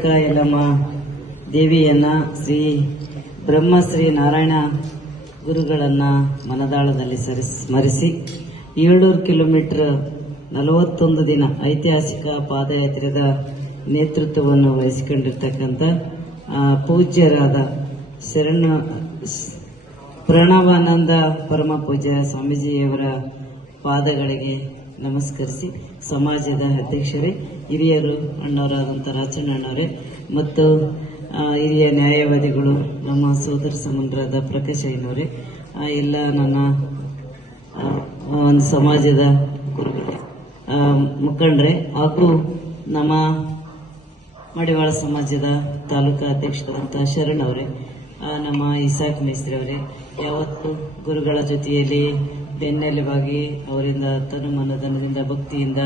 ರೇಣುಕ ಯಲ್ಲಮ್ಮ, ದೇವಿಯನ್ನ, ಶ್ರೀ ಬ್ರಹ್ಮಶ್ರೀ ನಾರಾಯಣ ಗುರುಗಳನ್ನ ಮನದಾಳದಲ್ಲಿ ಸರಿ, ಸ್ಮರಿಸಿ, ಏಳ್ನೂರು ಕಿಲೋಮೀಟರ್ ನಲವತ್ತೊಂದು ದಿನ ಐತಿಹಾಸಿಕ ಪಾದಯಾತ್ರೆದ ನೇತೃತ್ವವನ್ನು ವಹಿಸಿಕೊಂಡಿರ್ತಕ್ಕಂಥ ಪೂಜ್ಯರಾದ ಶರಣ, ಪ್ರಣವಾನಂದ ಪರಮ ಪೂಜ್ಯ ಸ್ವಾಮೀಜಿಯವರ ಪಾದಗಳಿಗೆ ನಮಸ್ಕರಿಸಿ, ಸಮಾಜದ ಅಧ್ಯಕ್ಷರೇ ಹಿರಿಯರು ಅಣ್ಣವರಾದಂಥ ರಾಚಣ್ಣ ಅಣ್ಣವರೇ, ಮತ್ತು ಹಿರಿಯ ನ್ಯಾಯವಾದಿಗಳು ನಮ್ಮ ಸೋದರ ಸಮುದ್ರದ ಪ್ರಕಾಶ್ ಅಯ್ಯನವರೇ ಎಲ್ಲ ನನ್ನ ಒಂದು ಸಮಾಜದ ಮುಖಂಡ್ರೆ ಹಾಗೂ ನಮ್ಮ ಮಡಿವಾಳ ಸಮಾಜದ ತಾಲೂಕಾ ಅಧ್ಯಕ್ಷರಾದಂಥ ಶರಣ್ ಅವರೇ ನಮ್ಮ ಇಸಾಕ್ ಮೇಸ್ತ್ರಿ ಅವರೇ, ಯಾವತ್ತು ಗುರುಗಳ ಜೊತೆಯಲ್ಲಿ ಬೆನ್ನೆಲುಬಾಗಿ ಅವರಿಂದ ತನು ಮನದನದಿಂದ ಭಕ್ತಿಯಿಂದ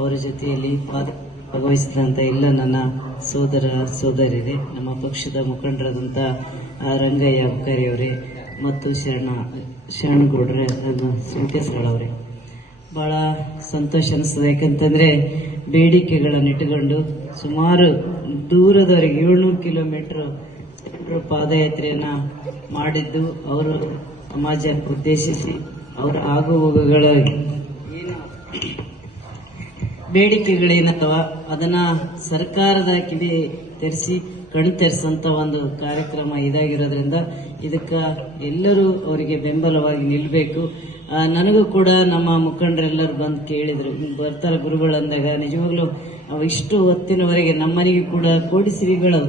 ಅವರ ಜೊತೆಯಲ್ಲಿ ಭಾಗವಹಿಸಿದಂಥ ಎಲ್ಲ ನನ್ನ ಸೋದರ ಸೋದರಿಯರೇ, ನಮ್ಮ ಪಕ್ಷದ ಮುಖಂಡರಾದಂಥ ರಂಗಯ್ಯ ಅವರೇ ಮತ್ತು ಶರಣ, ಶರಣಗೌಡ್ರೆ ಅವರೇ ಬಹಳ ಸಂತೋಷ ಅನಿಸ್ತದೆ. ಯಾಕಂತಂದ್ರೆ ಬೇಡಿಕೆಗಳನ್ನು ಇಟ್ಟುಕೊಂಡು ಸುಮಾರು ದೂರದವರೆಗೆ ಏಳ್ನೂರು ಕಿಲೋಮೀಟರ್ ಪಾದಯಾತ್ರೆಯನ್ನ ಮಾಡಿದ್ದು ಅವರು ಸಮಾಜ ಉದ್ದೇಶಿಸಿ ಅವರ ಆಗು ಹೋಗುಗಳ ಏನು ಬೇಡಿಕೆಗಳೇನತ್ತವ ಅದನ್ನ ಸರ್ಕಾರದ ಕಿವಿ ತೆರೆಸಿ ಕಣ್ ತೆರೆಸಂತ ಒಂದು ಕಾರ್ಯಕ್ರಮ ಇದಾಗಿರೋದ್ರಿಂದ ಇದಕ್ಕ ಎಲ್ಲರೂ ಅವರಿಗೆ ಬೆಂಬಲವಾಗಿ ನಿಲ್ಲಬೇಕು ನನಗೂ ಕೂಡ ನಮ್ಮ ಮುಖಂಡರೆಲ್ಲರೂ ಬಂದು ಕೇಳಿದ್ರು ಬರ್ತಾರೆ ಗುರುಗಳು ಅಂದಾಗ ನಿಜವಾಗ್ಲೂ ಇಷ್ಟು ಹೊತ್ತಿನವರೆಗೆ ನಮ್ಮನೆಗೆ ಕೂಡ ಕೋಡಿ ಶ್ರೀಗಳು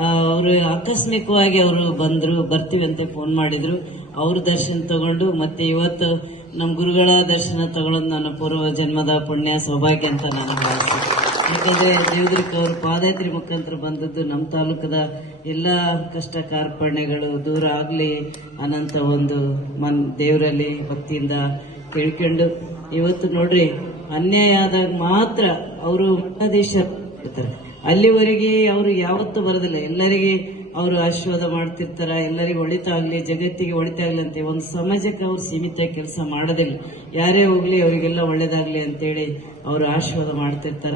ಅವರು ಆಕಸ್ಮಿಕವಾಗಿ ಅವರು ಬಂದ್ರು, ಬರ್ತೀವಿ ಅಂತ ಫೋನ್ ಮಾಡಿದ್ರು. ಅವ್ರ ದರ್ಶನ ತಗೊಂಡು ಮತ್ತೆ ಇವತ್ತು ನಮ್ಮ ಗುರುಗಳ ದರ್ಶನ ತಗೊಳ್ಳೋದು ನನ್ನ ಪೂರ್ವ ಜನ್ಮದ ಪುಣ್ಯ ಸೌಭಾಗ್ಯ ಅಂತ ನಾನು ಭಾವಿಸ್ತೀನಿ. ಯಾಕಂದ್ರೆ ದೇವದ್ರಿಕ್ ಅವರು ಪಾದಯಾತ್ರಿ ಮುಖಾಂತರ ಬಂದದ್ದು ನಮ್ಮ ತಾಲೂಕದ ಎಲ್ಲ ಕಷ್ಟ ಕಾರ್ಪಣ್ಯಗಳು ದೂರ ಆಗಲಿ ಅನಂತ ಒಂದು ಮನ್ ದೇವರಲ್ಲಿ ಭಕ್ತಿಯಿಂದ ತಿಳ್ಕೊಂಡು ಇವತ್ತು ನೋಡ್ರಿ ಅನ್ಯಾಯ ಆದಾಗ ಮಾತ್ರ ಅವರು ಮಠಾಧೀಶ ಇರ್ತಾರೆ. ಅಲ್ಲಿವರೆಗೆ ಅವರು ಯಾವತ್ತೂ ಬರೋದಿಲ್ಲ. ಎಲ್ಲರಿಗೆ ಅವರು ಆಶೀರ್ವಾದ ಮಾಡ್ತಿರ್ತಾರ, ಎಲ್ಲರಿಗೂ ಒಳಿತಾಗ್ಲಿ ಜಗತ್ತಿಗೆ ಒಳಿತಾಗ್ಲಿ ಅಂತ ಒಂದು ಸಮಾಜಕ್ಕೆ ಅವ್ರು ಸೀಮಿತ ಕೆಲಸ ಮಾಡೋದಿಲ್ಲ. ಯಾರೇ ಹೋಗ್ಲಿ ಅವರಿಗೆಲ್ಲ ಒಳ್ಳೇದಾಗ್ಲಿ ಅಂತೇಳಿ ಅವರು ಆಶೀರ್ವಾದ ಮಾಡ್ತಿರ್ತಾರ.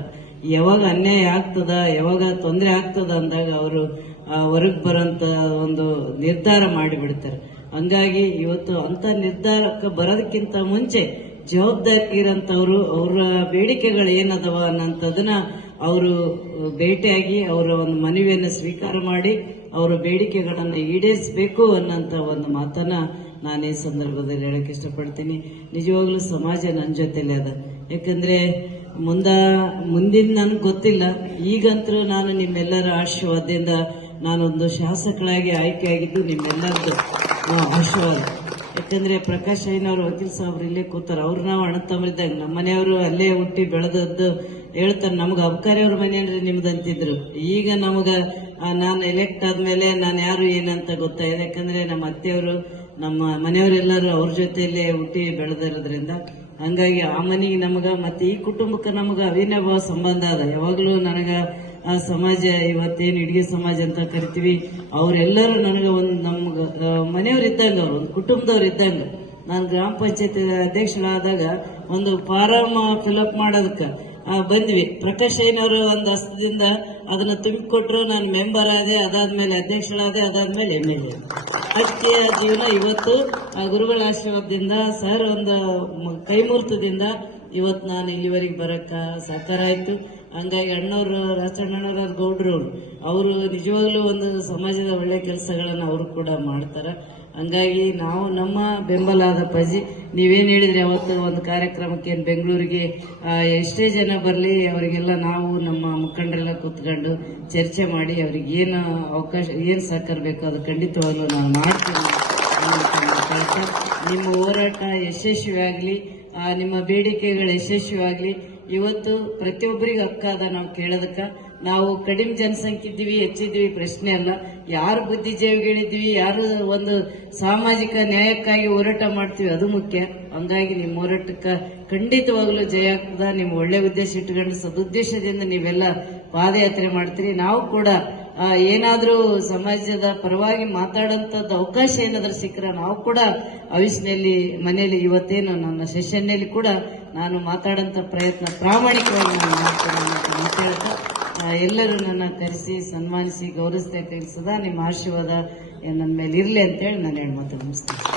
ಯಾವಾಗ ಅನ್ಯಾಯ ಆಗ್ತದ, ಯಾವಾಗ ತೊಂದರೆ ಆಗ್ತದ ಅಂದಾಗ ಅವರು ಹೊರಗೆ ಬರೋಂತ ಒಂದು ನಿರ್ಧಾರ ಮಾಡಿಬಿಡ್ತಾರೆ. ಹಂಗಾಗಿ ಇವತ್ತು ಅಂತ ನಿರ್ಧಾರಕ್ಕೆ ಬರೋದಕ್ಕಿಂತ ಮುಂಚೆ ಜವಾಬ್ದಾರಿ ಇರೋಂಥವ್ರು ಅವರ ಬೇಡಿಕೆಗಳು ಏನದವ ಅನ್ನೋಂಥದನ್ನ ಅವರು ಭೇಟಿಯಾಗಿ ಅವರ ಒಂದು ಮನವಿಯನ್ನು ಸ್ವೀಕಾರ ಮಾಡಿ ಅವರ ಬೇಡಿಕೆಗಳನ್ನು ಈಡೇರಿಸಬೇಕು ಅನ್ನೋಂಥ ಒಂದು ಮಾತನ್ನ ನಾನು ಈ ಸಂದರ್ಭದಲ್ಲಿ ಹೇಳಕ್ ಇಷ್ಟಪಡ್ತೀನಿ. ನಿಜವಾಗ್ಲೂ ಸಮಾಜ ನನ್ನ ಜೊತೆಲೇ ಅದ. ಯಾಕಂದ್ರೆ ಮುಂದ, ಮುಂದಿನ ನನಗೆ ಗೊತ್ತಿಲ್ಲ. ಈಗಂತರೂ ನಾನು ನಿಮ್ಮೆಲ್ಲರ ಆಶೀರ್ವಾದದಿಂದ ನಾನೊಂದು ಶಾಸಕಳಾಗಿ ಆಯ್ಕೆಯಾಗಿದ್ದು ನಿಮ್ಮೆಲ್ಲರದ್ದು ಆಶೀರ್ವಾದ. ಯಾಕಂದ್ರೆ ಪ್ರಕಾಶ್ ಅಯ್ಯನವರು ವಕೀಲ್ ಸಾಹೇಬ್ರು ಇಲ್ಲೇ ಕೂತಾರೆ. ಅವ್ರು ನಾವು ಅಣ್ಣ ತಮ್ಮರಿದ್ದಾಗ ನಮ್ಮ ಮನೆಯವರು ಅಲ್ಲೇ ಹುಟ್ಟಿ ಬೆಳೆದದ್ದು ಹೇಳ್ತಾರೆ. ನಮ್ಗೆ ಅವ್ರ ಮನೆ ಅಂದ್ರೆ ನಿಮ್ದು ಅಂತಿದ್ರು. ಈಗ ನಮಗ ನಾನು ಎಲೆಕ್ಟ್ ಆದ್ಮೇಲೆ ನಾನು ಯಾರು ಏನಂತ ಗೊತ್ತಾಗಿದೆ ಯಾಕಂದ್ರೆ ನಮ್ಮ ಅತ್ತೆಯವರು, ನಮ್ಮ ಮನೆಯವರೆಲ್ಲರೂ ಅವ್ರ ಜೊತೆಯಲ್ಲೇ ಹುಟ್ಟಿ ಬೆಳೆದಿರೋದ್ರಿಂದ ಹಂಗಾಗಿ ಆ ಮನೆಗೆ ನಮಗ ಮತ್ತೆ ಈ ಕುಟುಂಬಕ್ಕೆ ನಮಗ ಅವಿನಭಾವ ಸಂಬಂಧ ಅದ. ಯಾವಾಗಲೂ ನನಗ ಆ ಸಮಾಜ ಇವತ್ತೇನು ಇಡಗಿ ಸಮಾಜ ಅಂತ ಕರಿತೀವಿ, ಅವರೆಲ್ಲರೂ ನನಗೆ ಒಂದು ನಮ್ಗೆ ಮನೆಯವ್ರು ಇದ್ದಂಗೆ, ಅವ್ರು ಒಂದು ಕುಟುಂಬದವ್ರು ಇದ್ದಂಗೆ. ನಾನು ಗ್ರಾಮ ಪಂಚಾಯತ್ ಅಧ್ಯಕ್ಷರಾದಾಗ ಒಂದು ಫಾರಮ್ ಫಿಲಪ್ ಮಾಡೋದಕ್ಕೆ ಬಂದ್ವಿ. ಪ್ರಕಾಶ್ ಅಯ್ಯನವರು ಒಂದು ಹಸ್ತದಿಂದ ಅದನ್ನ ತುಂಬಿಕೊಟ್ರು, ನಾನು ಮೆಂಬರ್ ಆದೆ, ಅದಾದ್ಮೇಲೆ ಅಧ್ಯಕ್ಷಳಾದೆ ಅದಾದ್ಮೇಲೆ ಎಂ ಎಲ್ ಎ ಅಷ್ಟೇ ಜೀವನ ಇವತ್ತು ಆ ಗುರುಗಳ ಆಶೀರ್ವಾದದಿಂದ ಸರ್ ಒಂದು ಕೈಮೂರ್ತದಿಂದ ಇವತ್ತು ನಾನು ಇಲ್ಲಿವರೆಗೆ ಬರಕ್ಕ ಸಾಕಾರ ಆಯ್ತು. ಹಂಗಾಗಿ ಅಣ್ಣವರು ರಾಜಣ್ಣವ್ರ ಗೌಡ್ರು ಅವರು ನಿಜವಾಗ್ಲೂ ಒಂದು ಸಮಾಜದ ಒಳ್ಳೆ ಕೆಲಸಗಳನ್ನ ಅವರು ಕೂಡ ಮಾಡ್ತಾರ. ಹಂಗಾಗಿ ನಾವು ನಮ್ಮ ಬೆಂಬಲ ಆದ ಪಜಿ ನೀವೇನು ಹೇಳಿದ್ರಿ ಅವತ್ತು ಒಂದು ಕಾರ್ಯಕ್ರಮಕ್ಕೆ ಏನ್ ಬೆಂಗಳೂರಿಗೆ ಎಷ್ಟೇ ಜನ ಬರಲಿ, ಅವರಿಗೆಲ್ಲ ನಾವು ನಮ್ಮ ಮುಖಂಡರೆಲ್ಲ ಕೂತ್ಕೊಂಡು ಚರ್ಚೆ ಮಾಡಿ ಅವ್ರಿಗೆ ಏನು ಅವಕಾಶ, ಏನು ಸಹಕಾರ ಬೇಕೋ ಅದು ಖಂಡಿತವಾಗ್ಲೂ ನಾವು ಮಾಡ್ತೀವಿ. ನಿಮ್ಮ ಹೋರಾಟ ಯಶಸ್ವಿಯಾಗಲಿ. ನಿಮ್ಮ ಬೇಡಿಕೆಗಳು ಯಶಸ್ವಿಯಾಗಲಿ. ಇವತ್ತು ಪ್ರತಿಯೊಬ್ಬರಿಗೆ ಹಕ್ಕಾದ ನಾವು ಕೇಳೋದಕ್ಕೆ. ನಾವು ಕಡಿಮೆ ಜನಸಂಖ್ಯೆ ಇದ್ದೀವಿ ಹೆಚ್ಚಿದ್ದೀವಿ, ಪ್ರಶ್ನೆ ಅಲ್ಲ. ಯಾರು ಬುದ್ಧಿಜೀವಿಗಳಿದ್ದೀವಿ, ಯಾರು ಒಂದು ಸಾಮಾಜಿಕ ನ್ಯಾಯಕ್ಕಾಗಿ ಹೋರಾಟ ಮಾಡ್ತೀವಿ, ಅದು ಮುಖ್ಯ. ಹಂಗಾಗಿ ನಿಮ್ಮ ಹೋರಾಟಕ್ಕೆ ಖಂಡಿತವಾಗ್ಲೂ ಜಯ ಆಗ್ತದ. ನಿಮ್ಮ ಒಳ್ಳೆ ಉದ್ದೇಶ ಇಟ್ಕೊಂಡು ಸದುದ್ದೇಶದಿಂದ ನೀವೆಲ್ಲ ಪಾದಯಾತ್ರೆ ಮಾಡ್ತೀರಿ. ನಾವು ಕೂಡ ಏನಾದ್ರೂ ಸಮಾಜದ ಪರವಾಗಿ ಮಾತಾಡೋಂಥದ್ದು ಅವಕಾಶ ಏನಾದರೂ ಸಿಕ್ಕರೆ ನಾವು ಕೂಡ ಆಯುಷ್ನಲ್ಲಿ ಮನೆಯಲ್ಲಿ ಇವತ್ತೇನು ನನ್ನ ಸೆಷನ್ನಲ್ಲಿ ಕೂಡ ನಾನು ಮಾತಾಡೋಂಥ ಪ್ರಯತ್ನ ಪ್ರಾಮಾಣಿಕವಾಗಿ ನಾನು ಮಾಡ್ತೇನೆ ಅಂತ ಎಲ್ಲರೂ ನನ್ನ ಕರೆಸಿ, ಸನ್ಮಾನಿಸಿ ಗೌರವಿಸ್ತಾ ಸದಾ ನಿಮ್ಮ ಆಶೀರ್ವಾದ ನನ್ನ ಮೇಲೆ ಇರಲಿ ಅಂತೇಳಿ ನಾನು ಹೇಳ್ಮಾತು ನಮಸ್ತೆ